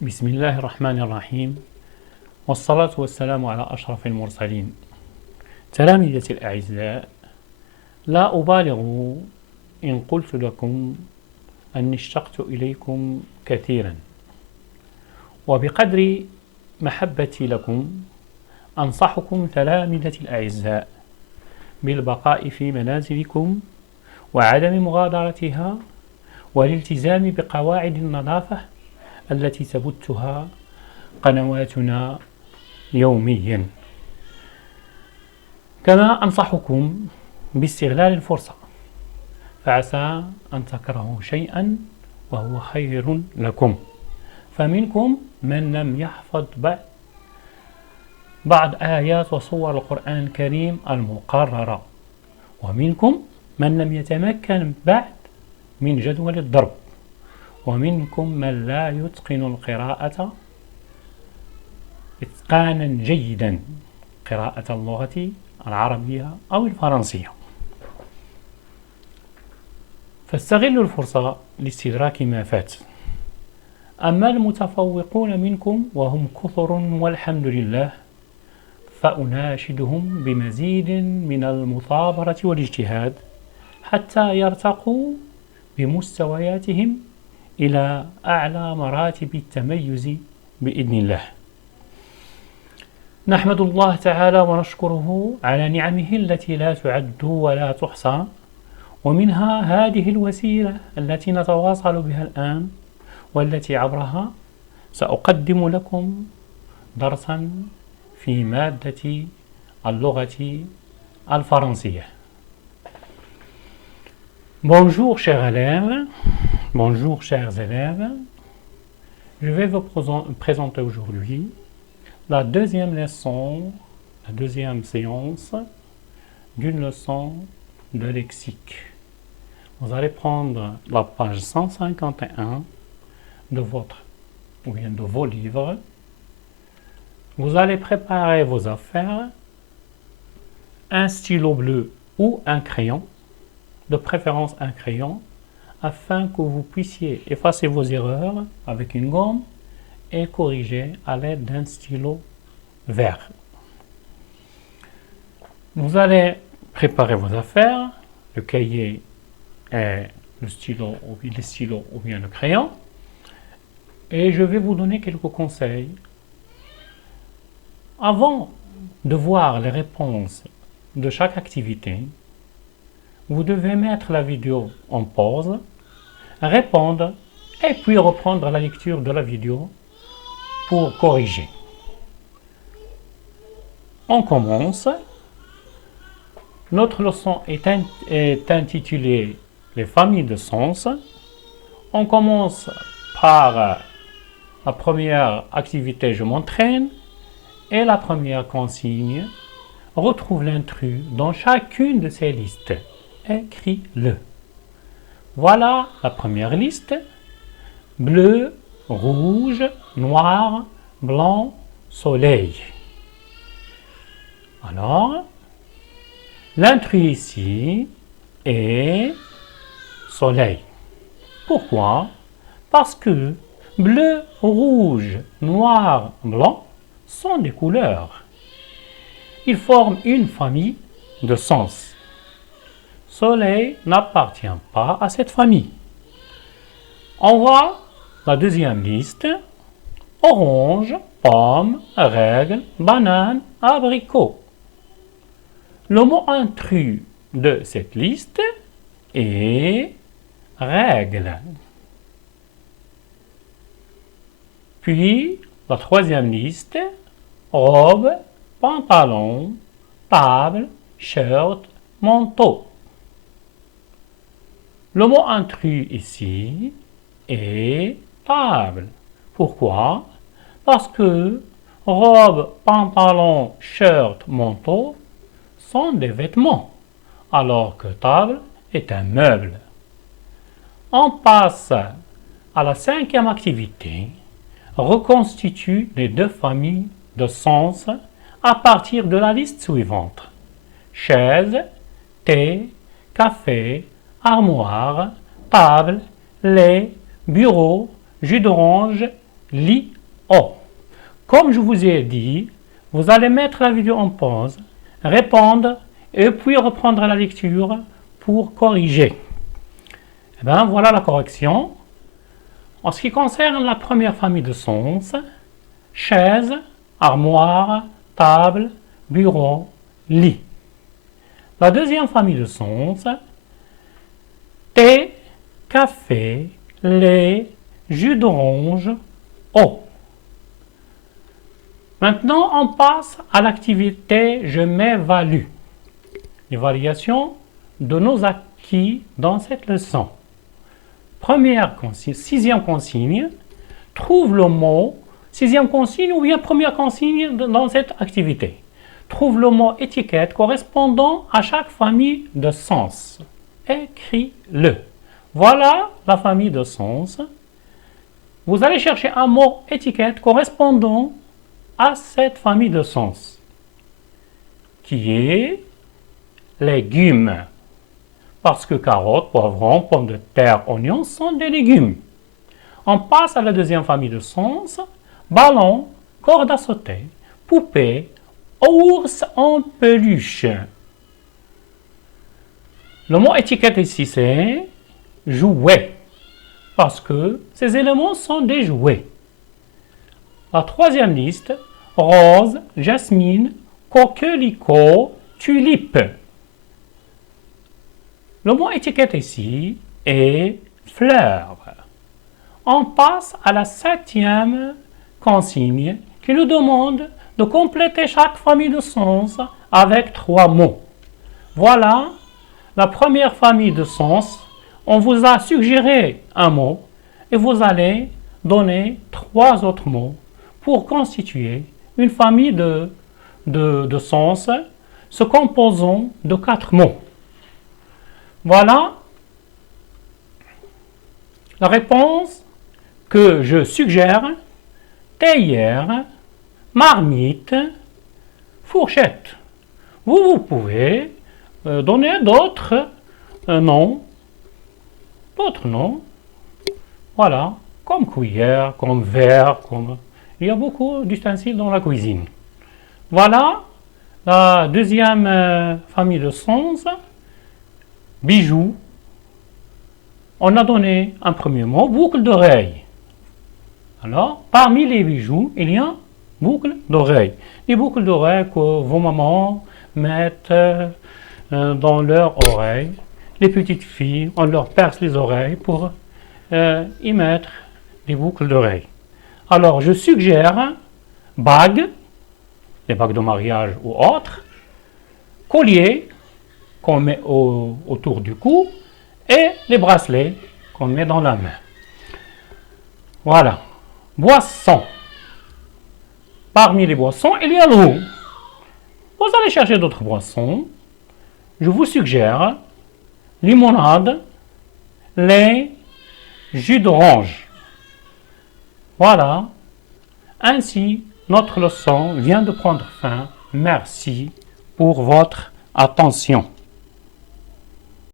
بسم الله الرحمن الرحيم والصلاة والسلام على أشرف المرسلين. تلاميذتي الأعزاء، لا أبالغ إن قلت لكم أني اشتقت إليكم كثيرا، وبقدر محبتي لكم أنصحكم تلاميذتي الأعزاء بالبقاء في منازلكم وعدم مغادرتها والالتزام بقواعد النظافة التي تبثها قنواتنا يوميا. كما أنصحكم باستغلال الفرصة، فعسى أن تكرهوا شيئا وهو خير لكم، فمنكم من لم يحفظ بعض آيات وصور القرآن الكريم المقررة، ومنكم من لم يتمكن بعد من جدول الضرب، ومنكم من لا يتقن القراءة إتقانا جيدا، قراءة اللغة العربية أو الفرنسية. فاستغلوا الفرصة لاستدراك ما فات. أما المتفوقون منكم وهم كثر والحمد لله، فأناشدهم بمزيد من المثابرة والاجتهاد حتى يرتقوا بمستوياتهم إلى أعلى مراتب التميز بإذن الله. نحمد الله تعالى ونشكره على نعمه التي لا تعد ولا تحصى، ومنها هذه الوسيلة التي نتواصل بها الآن، والتي عبرها سأقدم لكم درسا في مادة اللغة الفرنسية. Bonjour chers élèves, bonjour chers élèves. Je vais vous présenter aujourd'hui la deuxième leçon, la deuxième séance d'une leçon de lexique. Vous allez prendre la page 151 de vos livres. Vous allez préparer vos affaires, un stylo bleu ou un crayon, de préférence un crayon, afin que vous puissiez effacer vos erreurs avec une gomme et corriger à l'aide d'un stylo vert. Vous allez préparer vos affaires, le cahier et le stylo ou bien le crayon, et je vais vous donner quelques conseils. Avant de voir les réponses de chaque activité, vous devez mettre la vidéo en pause, répondre et puis reprendre la lecture de la vidéo pour corriger. On commence. Notre leçon est intitulée Les familles de sens. On commence par la première activité, je m'entraîne, et la première consigne, retrouve l'intrus dans chacune de ces listes. Écris-le. Voilà la première liste: bleu, rouge, noir, blanc, soleil. Alors, l'intrus ici est soleil. Pourquoi? Parce que bleu, rouge, noir, blanc sont des couleurs. Ils forment une famille de sens. Soleil n'appartient pas à cette famille. On voit la deuxième liste: orange, pomme, règle, banane, abricot. Le mot intrus de cette liste est règle. Puis la troisième liste: robe, pantalon, table, shirt, manteau. Le mot intrus ici est table. Pourquoi? Parce que robe, pantalon, shirt, manteau sont des vêtements, alors que table est un meuble. On passe à la cinquième activité: reconstitue les deux familles de sens à partir de la liste suivante: chaise, thé, café, armoire, table, lait, bureau, jus d'orange li, o. Comme je vous ai dit, vous allez mettre la vidéo en pause, répondre et puis reprendre la lecture pour corriger. Eh bien, voilà la correction. En ce qui concerne la première famille de sens, chaise, armoire, table, bureau, lit. La deuxième famille de sens, thé, café, lait, jus d'orange, eau. Maintenant, on passe à l'activité « Je m'évalue ». L'évaluation de nos acquis dans cette leçon. Première consigne, sixième consigne, trouve le mot, sixième consigne ou bien première consigne dans cette activité. Trouve le mot étiquette correspondant à chaque famille de sens. Écris-le. Voilà la famille de sens. Vous allez chercher un mot étiquette correspondant à cette famille de sens, qui est légumes. Parce que carottes, poivrons, pommes de terre, oignons sont des légumes. On passe à la deuxième famille de sens, ballon, corde à sauter, poupée, ours en peluche. Le mot étiquette ici c'est jouet, parce que ces éléments sont des jouets. La troisième liste, rose, jasmine, coquelicot, tulipe. Le mot étiquette ici est fleur. On passe à la septième consigne qui nous demande de compléter chaque famille de sens avec 3 mots. Voilà la première famille de sens. On vous a suggéré un mot et vous allez donner 3 autres mots pour constituer une famille de sens se composant de 4 mots. Voilà la réponse que je suggère: théière, marmite, fourchette. Vous pouvez donner d'autres noms. Voilà, comme cuillère, comme verre, il y a beaucoup d'ustensiles dans la cuisine. Voilà la deuxième famille de sens, bijoux. On a donné un premier mot, boucle d'oreille. Alors, parmi les bijoux, il y a boucle d'oreille. Les boucles d'oreille que vos mamans mettent dans leurs oreilles. Les petites filles, on leur perce les oreilles pour y mettre des boucles d'oreilles. Alors, je suggère bagues, les bagues de mariage ou autres, colliers qu'on met autour du cou et les bracelets qu'on met dans la main. Voilà. Boissons. Parmi les boissons, il y a l'eau. Vous allez chercher d'autres boissons. Je vous suggère limonade, lait, jus d'orange. Voilà. Ainsi, notre leçon vient de prendre fin. Merci pour votre attention.